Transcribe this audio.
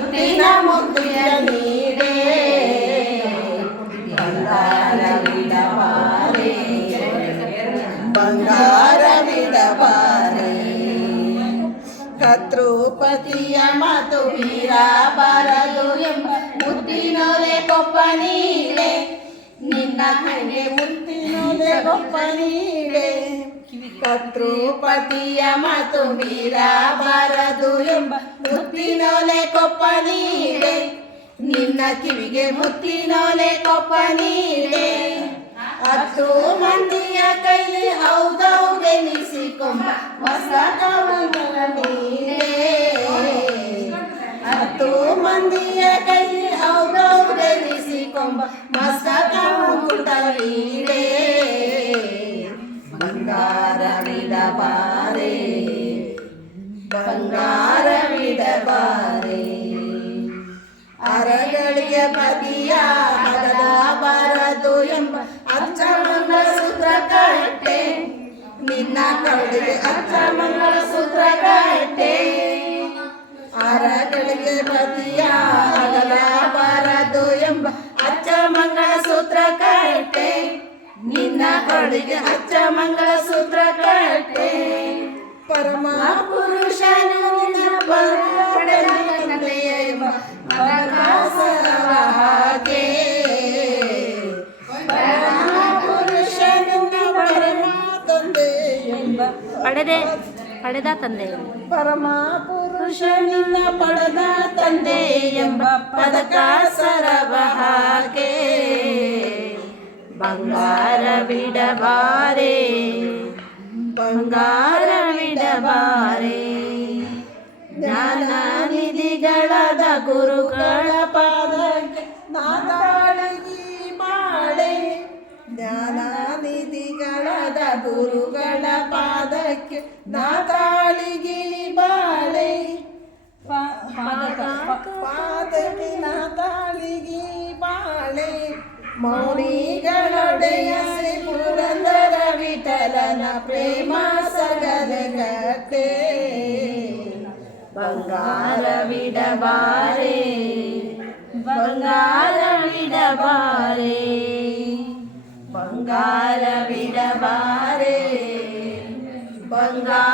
ಮುತ್ತಿನ ಮುದ್ದಿಯ ನೀಡೇ ಬಂಗಾರವಿಡಬಾರೆ ಬಂಗಾರವಿಡಬಾರೆ ಕರ್ತೃಪತಿಯ ಮಾತು ಮೀರ ಬಾರದು ಎಂಬ ಮುತ್ತಿನೊಲೆ ಕೊಪ್ಪ ನೀಡೆ ನಿನ್ನ ಕೈಗೆ ಮುತ್ತಿನೊಲೆ ಕೊಪ್ಪ ನೀಡೆ ಕರ್ತೃಪತಿಯ ಮಾತು ಮೀರ ಬಾರದು ಎಂಬ ಮುತ್ತಿನೊಲೆ ಕೊಪ್ಪ ನೀಡೆ ನಿನ್ನ ಕಿವಿಗೆ ಮುತ್ತಿನೊಲೆ ಕೊಪ್ಪ ನೀಡೆ 10 ಮಂದಿಯ ಕೈಲಿ ಹೌದೌದೆನಿಸಿಕೊಂಬ ಮಸ್ತಕವಂತನ ನೀಡೆ 10 ಮಂದಿಯ ಕೈಲಿ ಹೌದೌದೆನಿಸಿಕೊಂಬ ಮಸ್ತಕವಂತ ನೀಡೆ ಬಂಗಾರವಿಡಬಾರೆ ಬಂಗಾರವಿಡಬಾರೆ ಅರಗಳಿಗೆ ಬದಿಯ ಹಗಲಬಾರದು ಎಂಬ ಅಚ್ಚ ಮಂಗಳಸೂತ್ರ ಕಟ್ಟೆ ನಿನ್ನ ಕರುಳಿಗೆ ಅಚ್ಚ ಮಂಗಳಸೂತ್ರ ಕಟ್ಟೆ ಅರಗಳಿಗೆ ಬದಿಯ ಹಗಲಬಾರದು ಎಂಬ ಅಚ್ಚ ಮಂಗಳಸೂತ್ರ ಕಟ್ಟೆ ನಿನ್ನ ಕರುಳಿಗೆ ಅಚ್ಚ ಮಂಗಳಸೂತ್ರ ಕಟ್ಟೆ ಪರಮ ಪುರುಷನು ಹಾಗೆ ಪಡೆದ ತಂದೆ ಪರಮ ಪುರುಷನಿಂದ ಪಡೆದ ತಂದೆ ಎಂಬ ಪದಕ ಸರವ ಹಾಗೆ ಬಂಗಾರವಿಡಬಾರೆ ಬಂಗಾರವಿಡಬಾರೆ ಜ್ಞಾನ ನಿಧಿಗಳಾದ ಗುರುಗಳ ಪಾದಕ್ಕೆ ನಾತಾಳಗಿ ಬಾಳೆ ಜ್ಞಾನ ನಿಧಿಗಳಾದ ಗುರುಗಳ ಪಾದಕ್ಕೆ ನಾತಾಳಿಗಿ ಬಾಳೆ ಪಾದಕ್ಕೆ ನಾತಾಳಿಗಿ ಬಾಳೆ ಮೌನಿಗಳೊಡೆಯ ಶ್ರೀ ಪುರಂದರ ವಿಠಲನ ಪ್ರೇಮ ಸಗಲೆ ಕಟ್ಟೆ ಬಂಗಾರವಿಡಬಾರೆ ಬಂಗಾರವಿಡಬಾರೆ ಬಂಗಾರವಿಡಬಾರೆ ಬಂಗಾರ